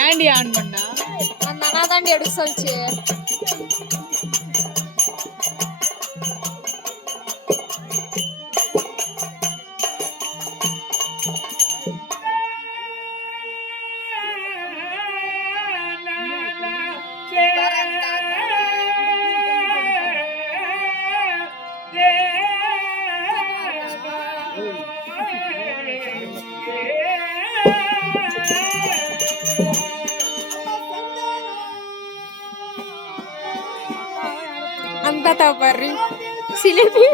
ஏன்டி ஆன் பண்ணா? அந்த அண்ணா தாண்டி எடுக்க சொல்லிச்சு. அந்த தவறு சிலிபி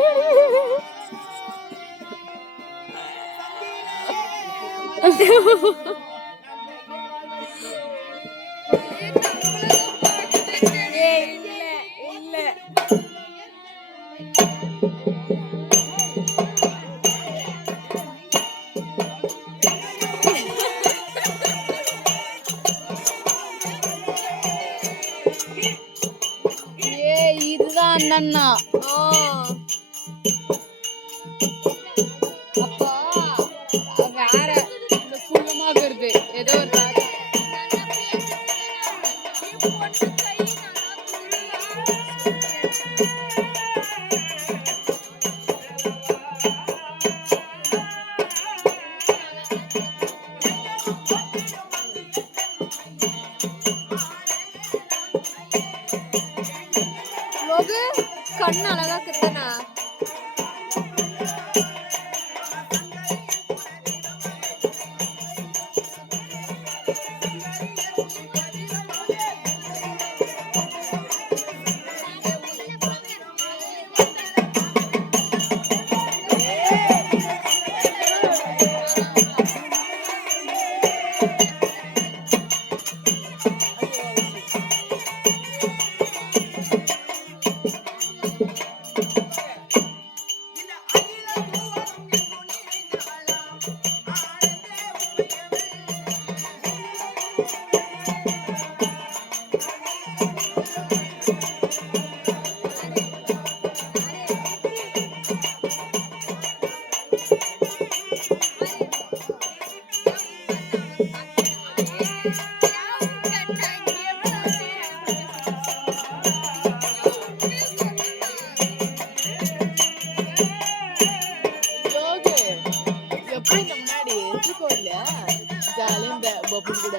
இதுதான் அண்ணா. அப்பா வேற இந்த புள்ளமா வருது ஏதோ ஒரு கண்ணு அழகா கிட்டனா ஜாலியா இந்த பப்பு கூட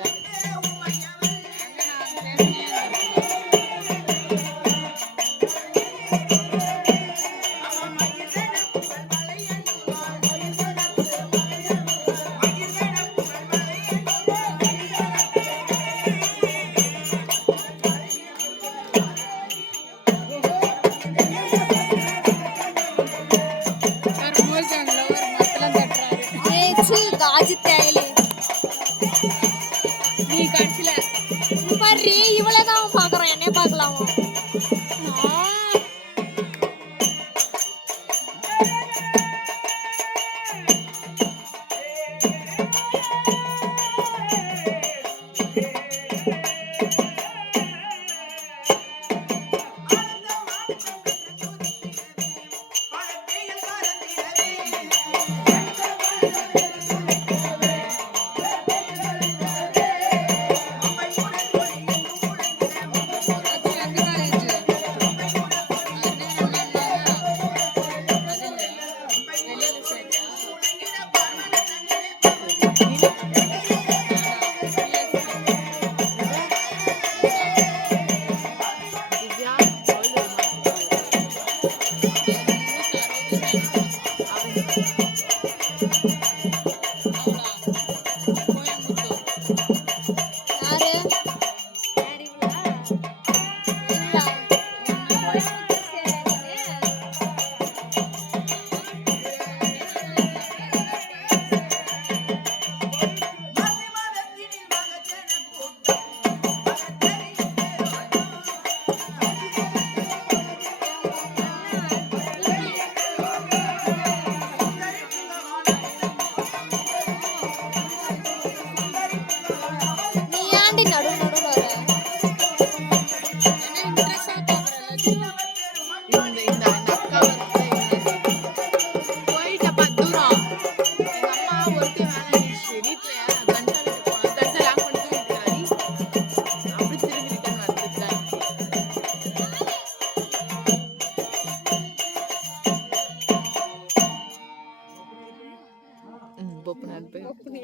காஜி தேயிலை நீ கடைசில பாரு இவ்வளவுதான் பாக்குறோம் என்னைய பாக்கலாமா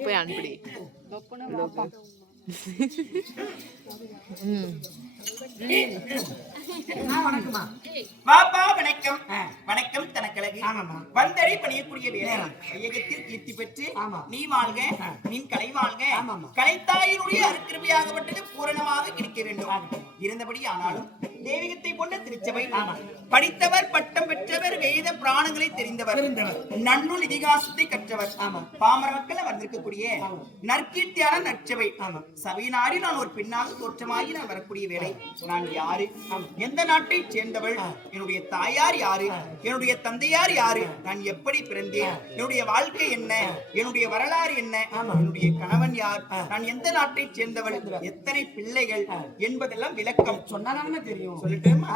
போய் அனுப்பிடி வணக்கமா வாப்பா வணக்கம் வணக்கம் தனக்கழகு வந்தடி பணியக்கூடிய வேலை ஐயகத்தில் கீர்த்தி பெற்று நீ வாழ்க நின் கலை வாழ்க கலைத்தாயினுடைய அருக்கிருமையாகப்பட்டது பூரணமாக கிடைக்க வேண்டும் இருந்தபடி ஆனாலும் தெய்வீகத்தை கொண்ட திருச்சபை படித்தவர் பட்டம் பெற்றவர் வேத பிராணங்களை தெரிந்தவர் நன்னூல் இதிகாசத்தை கற்றவர் பாமர மக்கள் வந்திருக்கக்கூடிய நற்கீர்த்தியான நற்சபை சபையினாரி நான் ஒரு பெண்ணாக தோற்றமாகி நான் வரக்கூடிய வேலை நான் யாரு எந்த நாட்டை சேர்ந்தவள் என்னுடைய தாயார் யாரு என்னுடைய தந்தையார் யாரு நான் எப்படி பிறந்தேன் என்னுடைய வாழ்க்கை என்ன என்னுடைய வரலாறு என்ன என்னுடைய கணவன் யார் நான் எந்த நாட்டை சேர்ந்தவள் எத்தனை பிள்ளைகள் என்பதெல்லாம் விளக்கம் சொன்னாதானே தெரியும் சொல்லிட்டேமா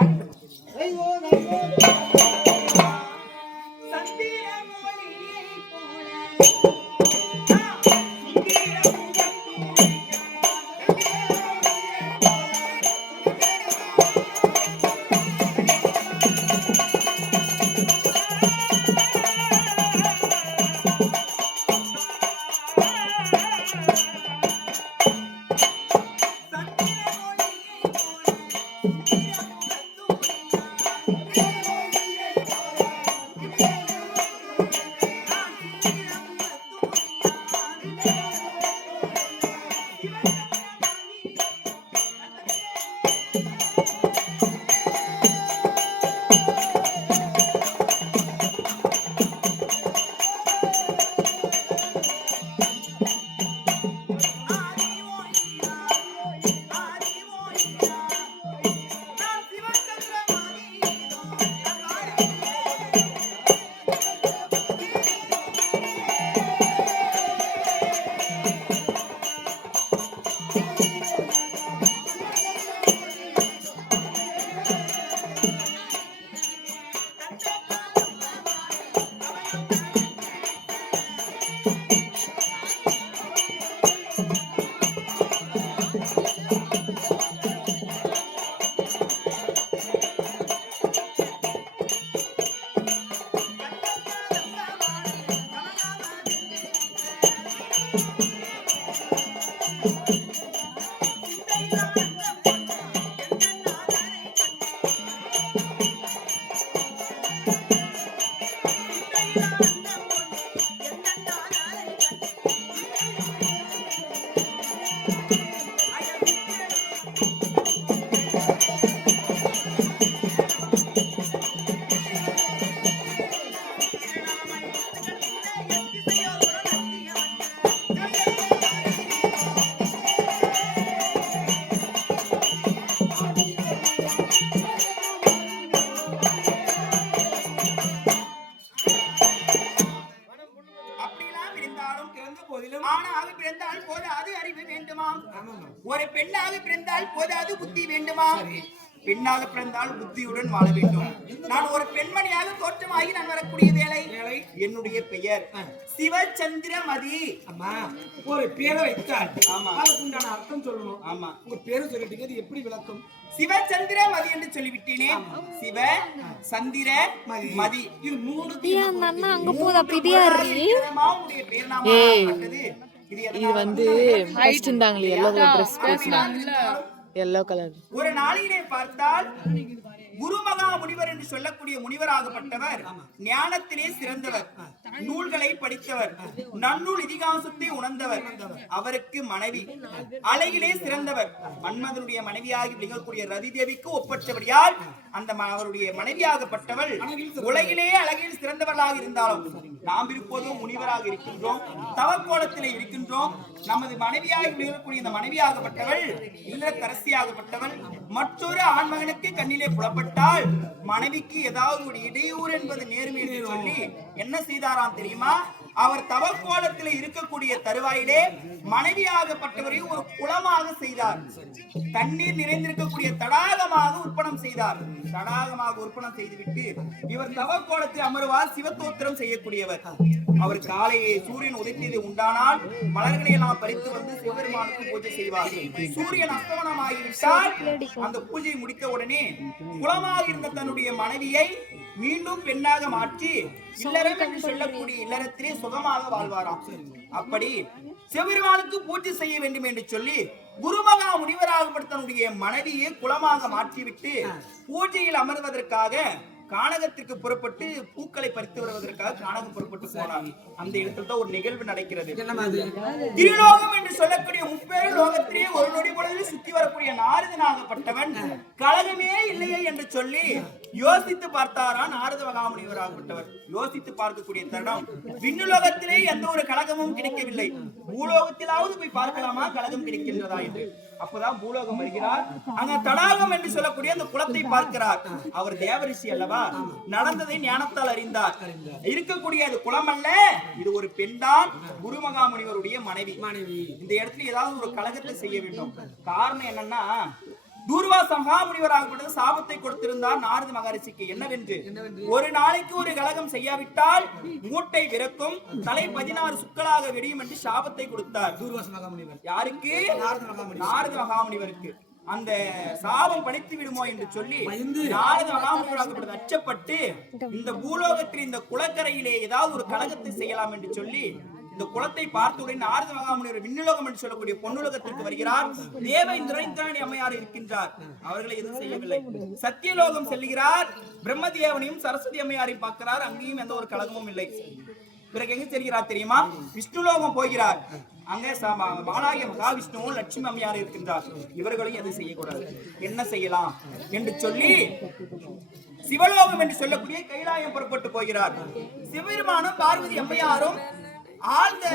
ஒரு பெண்ணாக பிறந்தால் போதாது புத்தி வேண்டுமா பெண்ணாக பிறந்தால் புத்தியுடன் வாழ வேண்டும் நான் ஒரு பெண்மணியாக தோற்றமாகி நான் வரக்கூடிய வேலை என்னுடைய பெயர் சிவச்சந்திரமதி அம்மா ஒரு பேரை வைத்தால் அதுக்குண்டான அர்த்தம் சொல்லணும் ஆமா உங்க பேரு சொல்லிட்டீங்க இது எப்படி விளக்கம் சிவச்சந்திரமதி என்று சொல்லிவிட்டேனே சிவ சந்திர மதி இது மூணு அங்க போதா பிடியா பேர் நாம இது வந்து ஃபர்ஸ்ட் இருந்தாங்களே எல்லோ கலர் Dress போட்டுனாங்க எல்லோ கலர் ஒரு நாளிலே பார்த்தால் குருமகா முனிவர் என்று சொல்லக்கூடிய முனிவராகப்பட்டவர் ஞானத்திலே சிறந்தவர் நூல்களை படித்தவர் நன்னூல் இதிகாசத்தை உணர்ந்தவர் அவருக்கு மனைவி அழகிலே சிறந்தவர் மன்மதனுடைய மனைவியாகி விளங்கக்கூடிய ரதி தேவிக்கு ஒப்பற்றபடியால் அந்த அவருடைய மனைவியாகப்பட்டவள் உலகிலே அழகில் சிறந்தவர்களாக இருந்தாலும் நாம் இருப்பதும் முனிவராக இருக்கின்றோம் தவக்கோலத்திலே இருக்கின்றோம் நமது மனைவியாகி விளங்கக்கூடிய இந்த மனைவியாகப்பட்டவள் இல்லத்தரசியாகப்பட்டவள் மற்றொரு ஆண்மகனுக்கு கண்ணிலே புலப்பட்டால் மனைவிக்கு ஏதாவது ஒரு இடையூறு என்பது நேர்மை என்று சொல்லி என்ன செய்தாராம் தெரியுமா அவர் தவக்கோலத்தில் இருக்கக்கூடிய தருவாயிலே மனைவியாகப்பட்டவரை ஒரு குளமாக செய்தார். தண்ணீர் நிறைந்திருக்கக்கூடிய தடாகமாக உற்பணம் செய்தார். தடாகமாக உற்பணம் செய்துவிட்டு இவர் தவக்கோலத்தில் அமர்வார். சிவத்தோத்திரம் செய்யக்கூடியவர். அவர் காலையே சூரியன் உதித்தது உண்டானால் மலர்களை எல்லாம் பறித்து வந்து சிவபெருமானுக்கு பூஜை செய்வார். சூரியன் அஸ்தமனமாகிவிட்டால் அந்த பூஜை முடித்த உடனே குளமாக இருந்த தன்னுடைய மனைவியை மீண்டும் பெண்ணாக மாற்றி இல்லறம் என்று சொல்லக்கூடிய இல்லறத்திலே சுகமாக வாழ்வாராம். அப்படி சிவபெருமானுக்கு பூஜை செய்ய வேண்டும் என்று சொல்லி குருமகா முனிவராகப்பட்ட தன்னுடைய மனைவியை குளமாக மாற்றிவிட்டு பூஜையில் அமர்வதற்காக கானகத்திற்கு புறப்பட்டு பூக்களை பறித்து வருவதற்காக கானகம் புறப்பட்டு போனார். அந்த இடத்துல தான் ஒரு நிகழ்வு நடக்கிறது. திருலோகம் என்று சொல்லக்கூடிய முப்பேறு லோகத்திலே ஒரு நொடி பொழுது சுத்தி வரக்கூடிய நாரதனாகப்பட்டவன் கலகமே இல்லையே என்று சொல்லி யோசித்து பார்த்தாரா. நாரத மகாமுனிவராகப்பட்டவர் யோசித்து பார்க்கக்கூடிய தருணம், விண்ணுலோகத்திலே எந்த ஒரு கலகமும் கிடைக்கவில்லை. பூலோகத்திலாவது போய் பார்க்கலாமா கலகம் கிடைக்கின்றதா என்று. அப்பதான் பூலோகம் வருகிறார். அங்க தடாகம் என்று சொல்லக்கூடிய அந்த குளத்தை பார்க்கிறார். அவர் தேவரிஷி அல்லவா, நடந்ததை ஞானத்தால் அறிந்தார். இருக்கக்கூடிய அது குளம் அல்ல, இது ஒரு பெண் தான், குருமகா முனிவருடைய மனைவி. இந்த இடத்துல ஏதாவது ஒரு கலகத்தை செய்ய வேண்டும். காரணம் என்னன்னா, தூர்வாச மகாமுனிவராகப்பட்டது சாபத்தை கொடுத்திருந்தார் நாரத மகரிஷிக்கு. என்னவென்று, ஒரு நாளைக்கு ஒரு கலகம் செய்யாவிட்டால் மூட்டை விறக்கும், தலை 16 சுக்களாக வெடியும் என்று சாபத்தை கொடுத்தார் தூர்வாச மகாமுனிவர். யாருக்கு? நாரத மகாமுனிவருக்கு. அந்த சாபம் படித்து விடுமோ என்று சொல்லி நாரத மகாமுனிவராகப்பட்டது அச்சப்பட்டு இந்த பூலோகத்தில் இந்த குளக்கரையிலே ஏதாவது ஒரு கலகத்தை செய்யலாம் என்று சொல்லி இந்த குளத்தை பார்த்துடன் நாரத மகாமுனிவர் விண்ணுலோகம் என்று சொல்லக்கூடிய பொன்னுலகத்திற்கு வருகிறார். தேவேந்திரன் இந்திராணி அம்மையார் இருக்கின்றார். அவர்களை எதுவும் செய்யவில்லை. சத்தியலோகம் செல்கிறார். பிரம்மதேவனையும் சரஸ்வதி அம்மையாரையும் பார்க்கிறார். அங்கேயும் எந்த ஒரு கலகமும் இல்லை. பிறகு எங்க செல்கிறார் தெரியுமா? விஷ்ணுலோகம் போகிறார். அங்கே மாலாகிய மகாவிஷ்ணுவும் லட்சுமி அம்மையார் இருக்கின்றார். இவர்களையும் எதுவும் செய்யக்கூடாது. என்ன செய்யலாம் என்று சொல்லி சிவலோகம் என்று சொல்லக்கூடிய கைலாயம் புறப்பட்டு போகிறார். சிவபெருமானும் பார்வதி அம்மையாரும் ஆழ்ந்த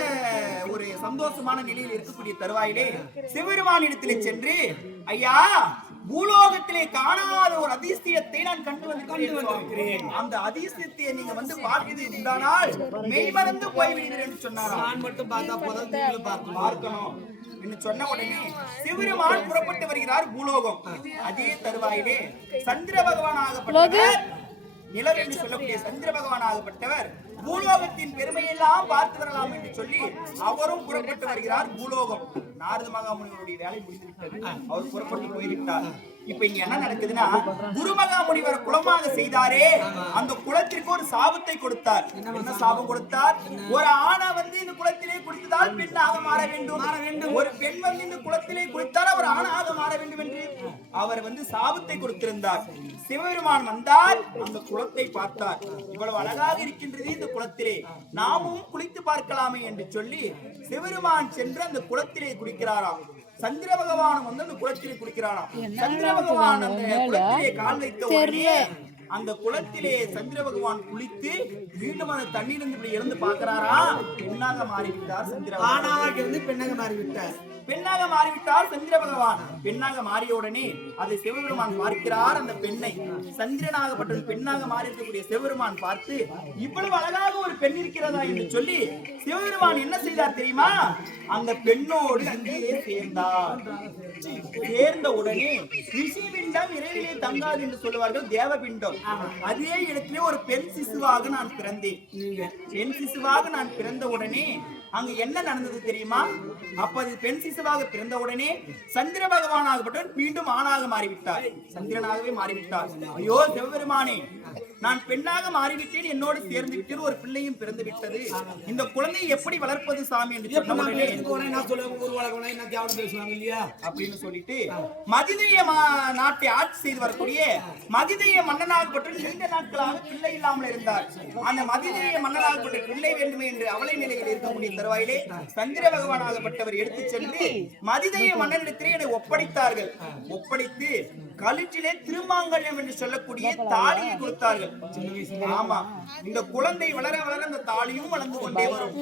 ஒரு சந்தோஷமான நிலையில் இருக்கக்கூடிய தருவாயிலே சிவபெருமானிடத்திலே சென்று, ஐயா, பூலோகத்திலே காணாத ஒரு அதிசயத்தை நான் கண்டு வந்திருக்கிறேன். அந்த அதிசயத்தை நீங்க வந்து பார்த்தது இருந்தானால் மெய்மறந்து போய்விடுகிறேன் என்று சொன்னாராம். நான் மட்டும் பார்த்தா போதும், நீங்களும் பார்க்கணும் என்று சொன்ன உடனே சிவபெருமான் புறப்பட்டு வருகிறார் பூலோகம். அதே தருவாயிலே சந்திர பகவானாகப்பட்டவர், நிலவு என்று சொல்லக்கூடிய சந்திர பகவானாகப்பட்டவர் பூலோகத்தின் பெருமையெல்லாம் பார்த்து வரலாம் என்று சொல்லி அவரும் புறப்பட்டு வருகிறார் பூலோகம். நாரத மகாமுனிவருடைய வேலை முடிந்துவிட்டது. அவர் புறப்பட்டு போய்விட்டார். இப்ப இங்க என்ன நடக்குதுன்னா, குருமகா முனிவர் குளமாக செய்தாரே, அந்த குளத்திற்கு ஒரு சாபத்தை கொடுத்தார். என்ன சாபம் கொடுத்தார்? ஒரு ஆணை வந்து இந்த குளத்திலே குளித்ததால் பெண்ணாக மாற வேண்டும், ஒரு பெண் வந்து இந்த குளத்திலே குளித்தால் அவர் ஆணாக மாற வேண்டும் என்று அவர் வந்து சாபத்தை கொடுத்திருந்தார். சிவபெருமான் வந்தால் அந்த குளத்தை பார்த்தார். இவ்வளவு அழகாக இருக்கின்றது இந்த குளத்திலே, நாமும் குளித்து பார்க்கலாமே என்று சொல்லி சிவபெருமான் சென்று அந்த குளத்திலே குளிக்கிறாராம். சந்திர பகவான் வந்து அந்த குளத்திலே குளிக்கிறாராம். சந்திர பகவான் அந்த குளத்திலே கால் வைத்த உடனே அந்த குளத்திலே சந்திர பகவான் குளித்து மீண்டும் அந்த தண்ணீர் இப்படி இருந்து பார்க்கிறாரா, பெண்ணாக மாறிவிட்டார். சந்திர பகவான் பெண்ணாக மாறிவிட்டார். பெண்ணாக மாறிவிட்டார் சந்திர பகவான். பெண்ணாக மாறிய உடனே அதை சிவபெருமான் பார்க்கிறார். அந்த பெண்ணை சந்திரனாகப்பட்ட பெண்ணாக மாறி இருக்கக்கூடிய சிவபெருமான் பார்த்து, இவ்வளவு அழகாக ஒரு பெண் இருக்கிறதா என்று சொல்லி சிவபெருமான் என்ன செய்தார் தெரியுமா? அந்த பெண்ணோடு அங்கேயே சேர்ந்தார். சேர்ந்த உடனே ரிஷிபிண்டம் இரவிலே தங்காது என்று சொல்லுவார்கள், தேவபிண்டம். அதே இடத்திலே ஒரு பெண் சிசுவாக நான் பிறந்தேன். பெண் சிசுவாக நான் பிறந்த உடனே அங்கு என்ன நடந்தது தெரியுமா? அப்போது பெண் சிசுவாக பிறந்த உடனே சந்திர பகவானாகப்பட்டவர் மீண்டும் ஆணாக மாறிவிட்டார். சந்திரனாகவே மாறிவிட்டார். ஐயோ சிவபெருமானே, நான் பெண்ணாக மாறிவிட்டேன், என்னோடு சேர்ந்து விட்டேன், ஒரு பிள்ளையும் பிறந்து விட்டது, இந்த குழந்தையை எப்படி வளர்ப்பது சாமி என்று அப்படின்னு சொல்லிட்டு மதிதேய நாட்டை ஆட்சி செய்து வரக்கூடிய மதிதேய மன்னனாகப்பட்ட நீண்ட நாட்களாக பிள்ளை இல்லாமல் இருந்தார். அந்த மதிதேய மன்னனாகப்பட்ட பிள்ளை வேண்டுமே என்று அவளை நிலையில் இருக்கக்கூடிய தருவாயிலே சந்திர பகவானாகப்பட்டவர் எடுத்துச் சென்று மதிதேய மன்னனிடத்திலே என்னை ஒப்படைத்தார்கள். ஒப்படைத்து கழுற்றிலே திருமாங்கல்யம் என்று சொல்லக்கூடிய தாலியை கொடுத்தார்கள். ஆமா, இந்த குழந்தை வளர வளர அந்த தாலியும் வளர்ந்து கொண்டே வரும்.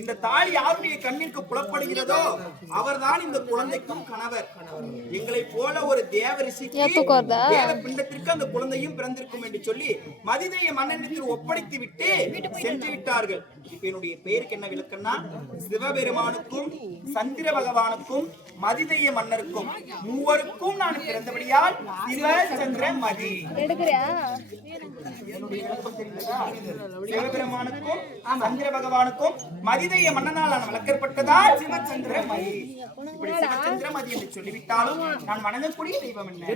இந்த தாலி யாருடைய கண்ணிற்கு புலப்படுகிறதோ அவர்தான் இந்த குழந்தைக்கும் கணவர். எங்களை போல ஒரு தேவரிஷிக்கு தேவ பிண்டத்திற்கு அந்த குழந்தையும் பிறந்திருக்கும் என்று சொல்லி மதிதைய மன்னனிடத்தில் ஒப்படைத்து விட்டு சென்று விட்டார்கள். இப்ப என்னுடைய பெயருக்கு என்ன விளக்கம்னா, சிவபெருமானுக்கும் சந்திர பகவானுக்கும் மதிதைய மன்னருக்கும் மூவருக்கும் நான் பிறந்தபடியால் சிவ சந்திர மதி. சிவபெருமானுக்கும் சந்திர பகவானுக்கும் மதிதைய மன்னனால் நான் வளர்க்கப்பட்டதால் சிவச்சந்திர மதி. இப்படி சிவச்சந்திர மதி என்று சொல்லிவிட்டாலும் நான் வணங்கக்கூடிய தெய்வம் என்ன?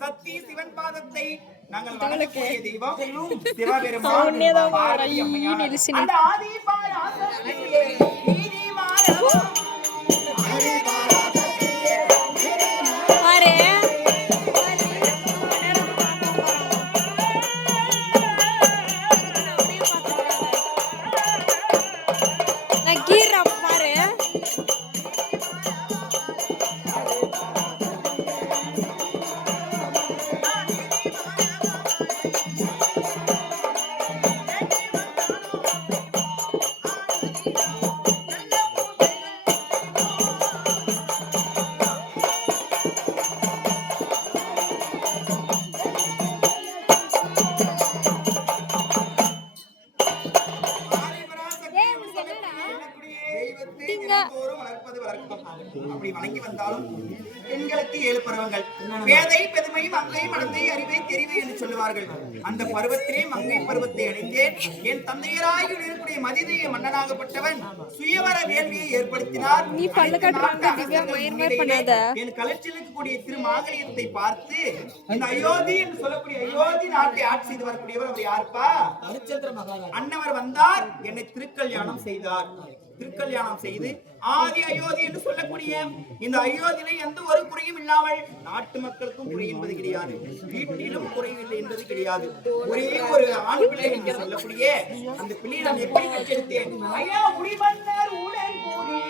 சக்தி சிவன் பாதத்தை நாங்கள் வணங்கக்கூடிய தெய்வம் சிவபெருமான். அந்த ஆதி பாராசக்தியே நீதி மாறவோ அப்படி வணங்கி வந்தாலும் பெண்களுக்கு 7 பருவங்கள். பேதை, பெருமை, மங்கை, மடந்தை, அறிவை, தெரிவை என்று சொல்லுவார்கள். அந்த பருவத்திலே மங்கை பருவத்தை அடைந்தேன். என் தந்தையராக இருக்கக்கூடிய மதிதைய மன்னனாகப்பட்டவன் சுயவர வேள்வியை ஏற்படுத்தினார். என் கலர்ச்சியில் இருக்கக்கூடிய திருமாங்கல்யத்தை பார்த்து இந்த அயோத்தி என்று சொல்லக்கூடிய அயோத்தி நாட்டை ஆட்சி செய்து வரக்கூடியவர் அவர் யாருப்பா? அன்னவர் வந்தார், என்னை திருக்கல்யாணம் செய்தார். திருக்கல்யாணம் செய்து ஆதி அயோத்தி என்று சொல்லக்கூடிய இந்த அயோத்தியிலே எந்த ஒரு குறையும் இல்லாமல் நாட்டு மக்களுக்கும் குறை என்பது கிடையாது, வீட்டிலும் குறைவில்லை என்பது கிடையாது. ஒரே ஒரு ஆண் பிள்ளை என்று சொல்லக்கூடிய அந்த பிள்ளையை நான் எப்படி பெற்றெடுத்தேன்? ஐயா முடிமன்னர் உடன் கூடி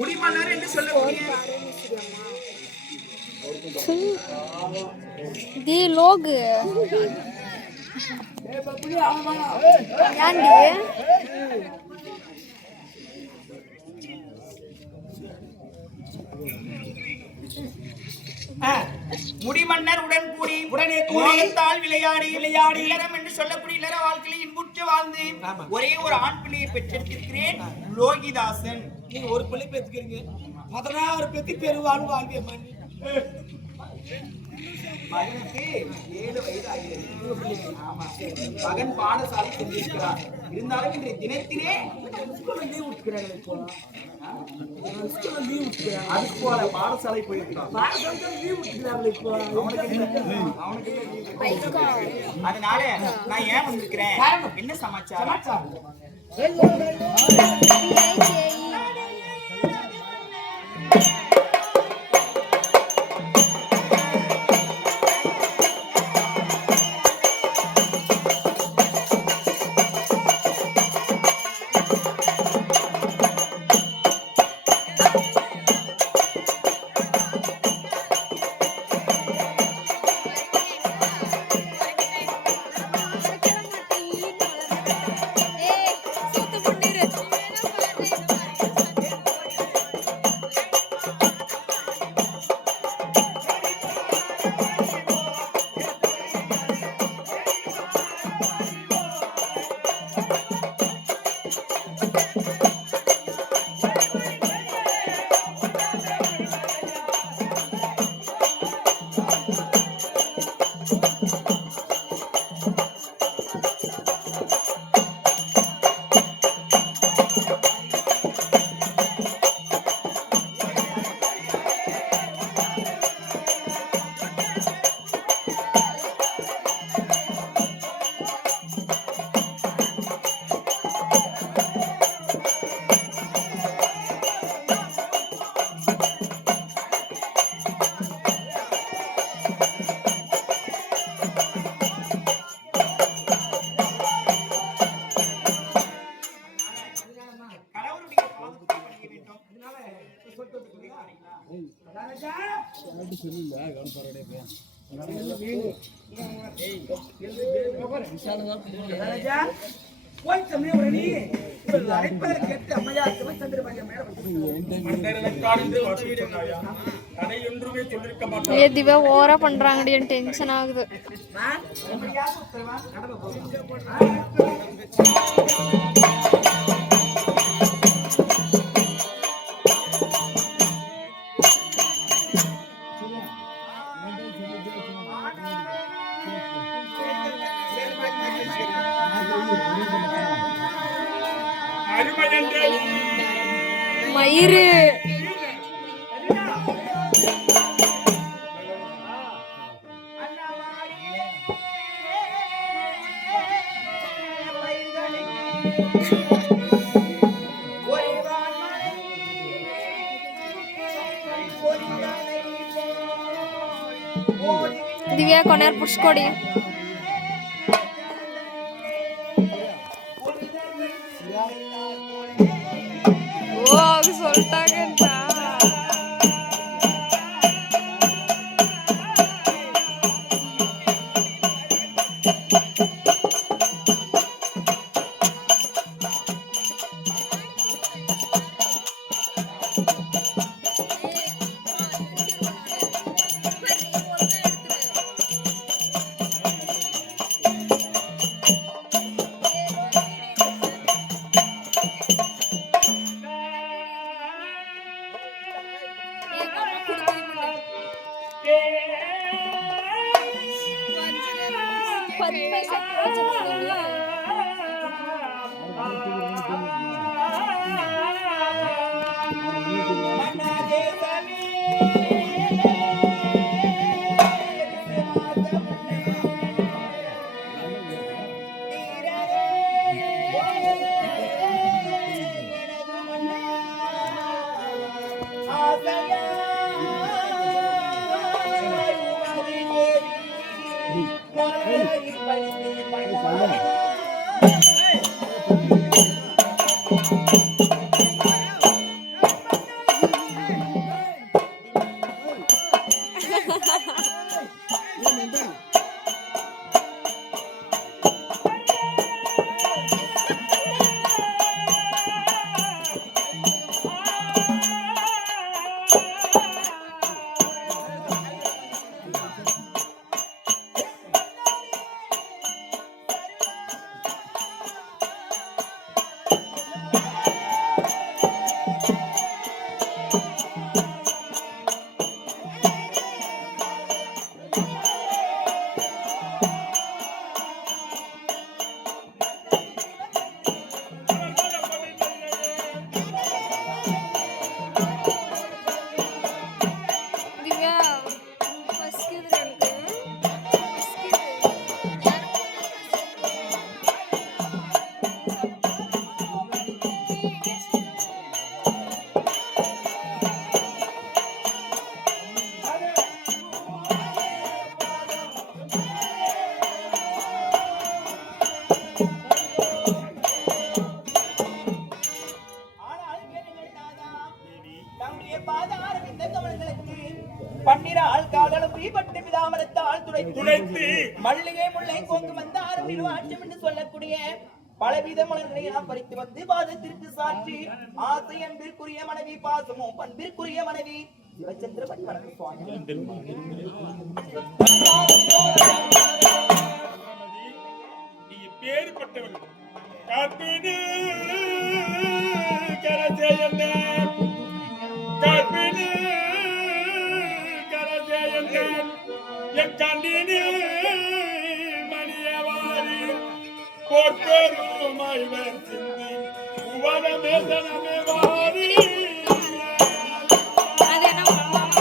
முடிமன்னர் என்று சொல்லக்கூடிய முடிமன்னர் உடன் கூடி உடனே கூடித்தால் விளையாடி விளையாடி இளரம் என்று சொல்லக்கூடிய இளர வாழ்க்கையில் இன்புற்று வாழ்ந்து ஒரே ஒரு ஆண் பிள்ளையை பெற்றெடுத்திருக்கிறேன். லோகிதாசன். நீங்க ஒரு பிள்ளை பெற்றுக்கிறீங்க, 16 பேத்தி பெருவாழ் வாழ்விய மணி. மகனுக்கு 7 வயது ஆகிறது. ஆமா, மகன் பாடசாலை சென்றிருக்கிறார். இருந்தாலும் இன்றைய தினத்திலே லீவ் விட்டுக்கிறாங்க இப்போ. அது போல பாடசாலை போயிருக்கிறான். லீவ் விட்டுக்கிறாங்க இப்போ. அதனால நான் ஏன் வந்திருக்கிறேன், என்ன சமாச்சாரம்? ஏ திவா ஓவரா பண்றாங்கடி, டென்ஷன் ஆகுது. மயிறு திவ்யா கொண்டார் புஷ்கோடி ஓ அது சொல்லிட்டாங்கடா. கண்ணீரால் காதலும் தீபட்டு விதாமரத்தால் துடைத்து மல்லிகை முல்லை கோங்கு வந்தாரும் நிர்வாட்சம் என்று சொல்லக்கூடிய பலவித மலர்களை நாம் பறித்து வந்து பாதத்திற்கு சாட்சி ஆசை அன்பிற்குரிய மனைவி பாசமும் பண்பிற்குரிய மனைவி சிவச்சந்திரபதி வணக்கம் சுவாமி. நீ பேர்பட்டவள் கற்பினு கரஜெயந்தே கற்பினு கரஜெயந்தே என் கண்ணினு மணியவாரி பொற்பெருமாய் சிந்தி உவனமேதனமே வாரி அது என்ன பண்ணுவாங்க?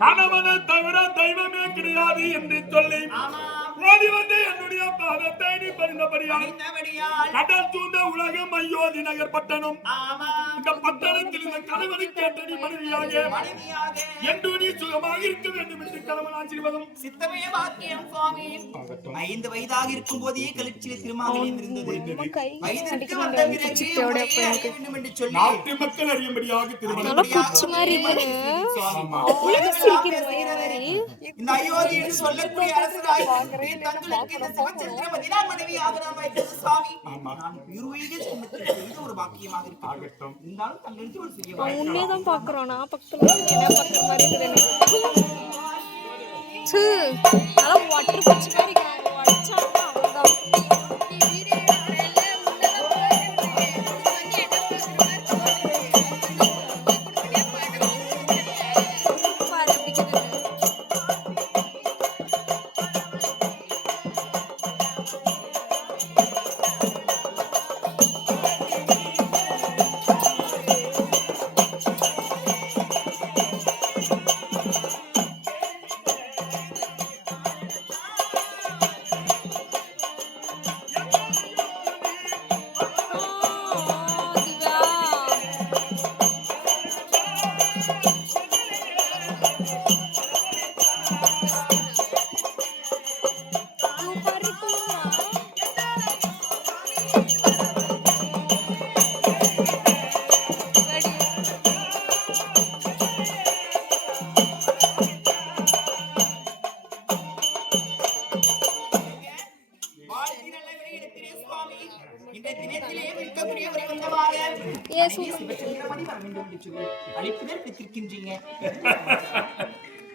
கணவனை தவிர தெய்வமே கிடையாது என்று சொல்லி ஓடி வந்து என்னுடைய பாதத்தை நீ பறிந்தபடியால் கடல் சூழ்ந்த உலகம் அயோத்தி நகர் பட்டணம் இந்த பட்டணத்தில் இந்த கணவனை கேட்ட நீ மனைவியாக என்று நீ சுகமாக இருக்க வேண்டும் என்று கணவன் ஆசீர்வாதம் சித்தமே வாக்கியம் சுவாமி. 5 வயதாக இருக்கும் போதே கலிச்சில திருமணம் இருந்தது. வயதிற்கு வந்த பிறகு வேண்டும் என்று சொல்லி நாட்டு மக்கள் அறியும்படியாக திருமணம் இந்த அயோத்தி என்று சொல்லக்கூடிய அரசராய் தங்களுக்கு இந்த சிவச்சந்திரபதி தான் மனைவியாக நாம் வைத்தது சுவாமி. நான் பூர்வீக ஜென்மத்தில் செய்த ஒரு பாக்கியமாக இருக்கட்டும். இருந்தாலும் தங்களுக்கு ஒரு சிறிய உண்மையதான் பாக்குறோம். நான் பக்கத்துல என்ன பாக்குற மாதிரி இருக்குது எனக்கு. வாட்டர் பச்சு மாதிரி உடச்சாங்க அவ்வளவுதான்.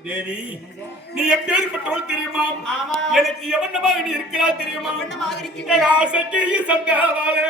தேவி, நீ எப்பேற்பட்டவள் தெரியுமா? எனக்கு எவண்ணமாக நீ இருக்கிறாய் தெரியுமா? என் ஆசைக்கு சந்தாவாலே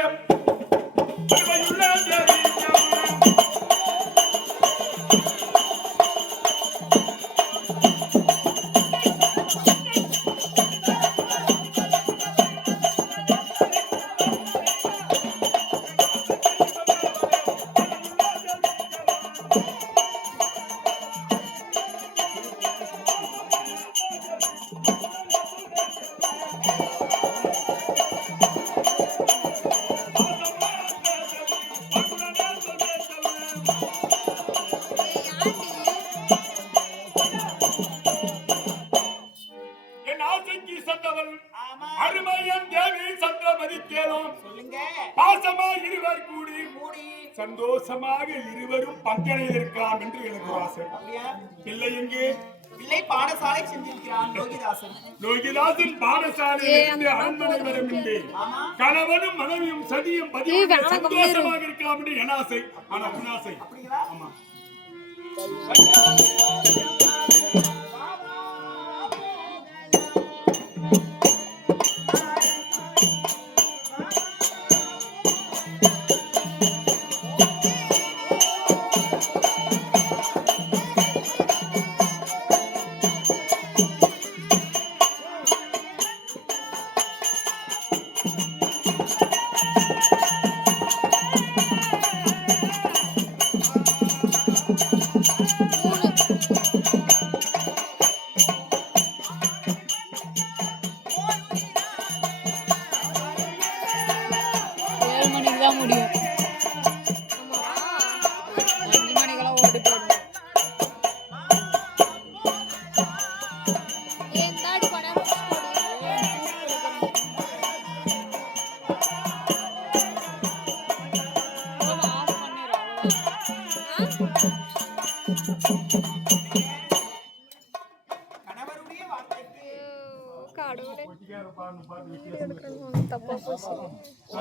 என் ஆசைக்கு சந்தவள் ஆமா அருமையன் தேவி சந்திரமதி கேளும் சொல்லுங்க பாசமா இருவர் கூடி மூடி சந்தோஷமாக இருவரும் பங்கனையில் இருக்கலாம் என்று எனக்கு ஒரு ஆசை. அப்படியா இல்லை எங்கே பிள்ளை பாடசாலை செஞ்சிருக்கிறான் லோகிதாசன் லோகிதாசன் பாடசாலையில் அரண்மனை வரும் என்று ஆமா கணவனும் மனைவியும் சதியும் பதிவும் சந்தோஷமாக இருக்கலாம் என்று என் ஆசை. ஆனா உன் ஆசை அப்படிங்களா ஆமா ஏழு மணிக்கு தான் முடியும். 5 மணிக்கெல்லாம் ஓடி போயிடும். ஏன் தாடி பணம் ஆஃப் பண்ணிடுறோம். கணவருடைய வார்த்தைக்கு கடவுளே பாட்டு தப்பா போச்சு